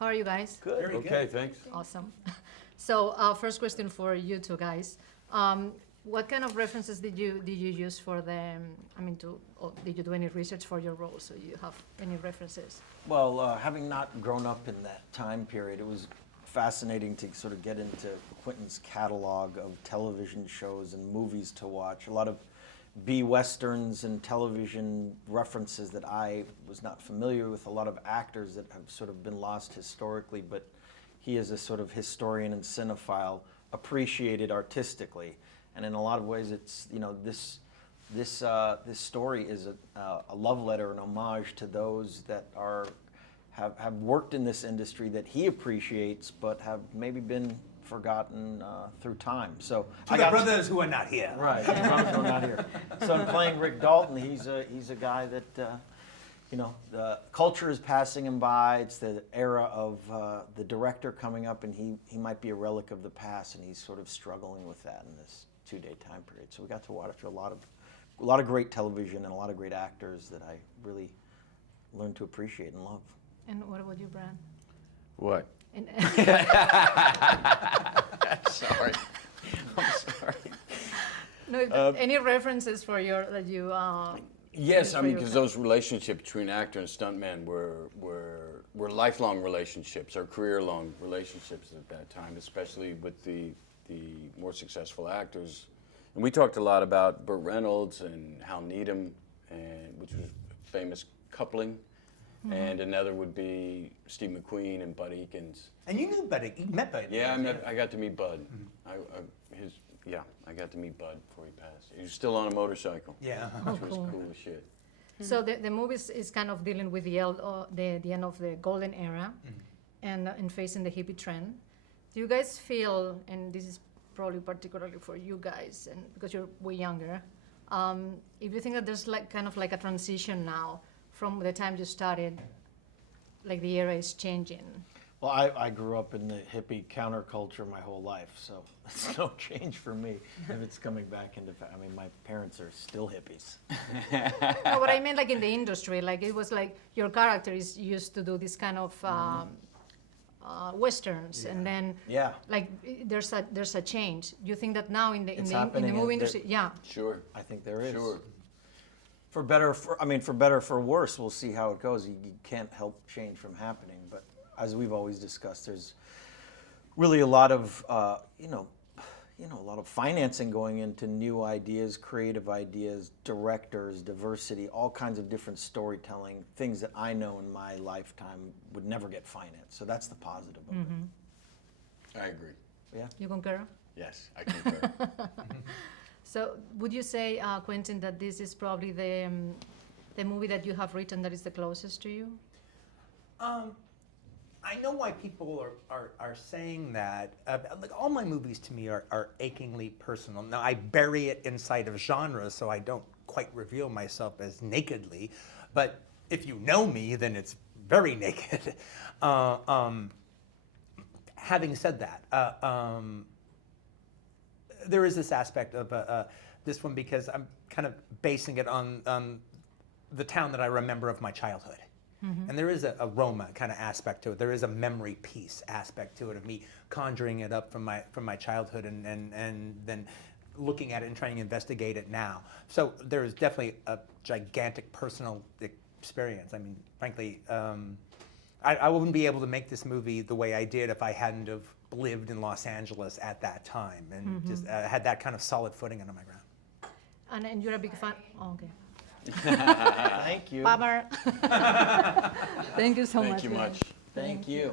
How are you guys? Good. Very Okay, good. thanks. Awesome. So, first question for you two guys. What kind of references did you use for the? Or did you do any research for your role? So you have any references? Well, having not grown up in that time period, it was fascinating to sort of get into Quentin's catalog of television shows and movies to watch. A lot of B-westerns and television references that I was not familiar with, a lot of actors that have sort of been lost historically, but he is a sort of historian and cinephile, appreciated artistically. And in a lot of ways, it's, you know, this story is a love letter, an homage to those that have worked in this industry that he appreciates, but have maybe been forgotten through time. So To the brothers who are not here. Right, the brothers who are not here. So in playing Rick Dalton, he's a guy that you know, the culture is passing him by. It's the era of the director coming up, and he might be a relic of the past, and he's sort of struggling with that in this 2-day time period. So we got to watch a lot of great television and a lot of great actors that I really learned to appreciate and love. And what about you, Brad? What? And, Sorry. I'm sorry. no, any references for your that you? Yes, I mean, for because your- those relationships between actor and stuntman were lifelong relationships, or career-long relationships at that time, especially with the more successful actors. And we talked a lot about Burt Reynolds and Hal Needham, which was a famous coupling. Mm-hmm. And another would be Steve McQueen and Bud Akins. And you knew Bud. You met Bud. Yeah, I got to meet Bud. Mm-hmm. I got to meet Bud before he passed. He was still on a motorcycle. Yeah. Which was cool. cool as shit. So the movie is kind of dealing with the end of the golden era, and facing the hippie trend. Do you guys feel, and this is probably particularly for you guys, and because you're way younger, if you think that there's like kind of like a transition now from the time you started, like the era is changing? Well, I grew up in the hippie counterculture my whole life, so it's no change for me if it's coming back into. I mean, my parents are still hippies. No, what I meant like in the industry, like it was like your character is used to do this kind of westerns, and then Yeah. like there's a change. You think that now in the It's in the happening, movie and industry, yeah. Sure. I think there is. Sure. For better, for better, or for worse, we'll see how it goes. You can't help change from happening, but as we've always discussed, there's really a lot of a lot of financing going into new ideas, creative ideas, directors, diversity, all kinds of different storytelling, things that I know in my lifetime would never get financed. So that's the positive of it. I agree. Yeah. You concur? Yes, I concur. So would you say, Quentin, that this is probably the movie that you have written that is the closest to you? I know why people are saying that. Like all my movies to me are achingly personal. Now I bury it inside of genres, so I don't quite reveal myself as nakedly. But if you know me, then it's very naked. Having said that, there is this aspect of this one because I'm kind of basing it on the town that I remember of my childhood. Mm-hmm. And there is a Roma kind of aspect to it. There is a memory piece aspect to it of me conjuring it up from my childhood and then looking at it and trying to investigate it now. So there is definitely a gigantic personal experience. I mean, frankly, I wouldn't be able to make this movie the way I did if I hadn't have lived in Los Angeles at that time and just had that kind of solid footing under my ground. And you're a big fan? Oh, okay. Thank you. Bummer. Thank you so much. Thank you much. Thank you.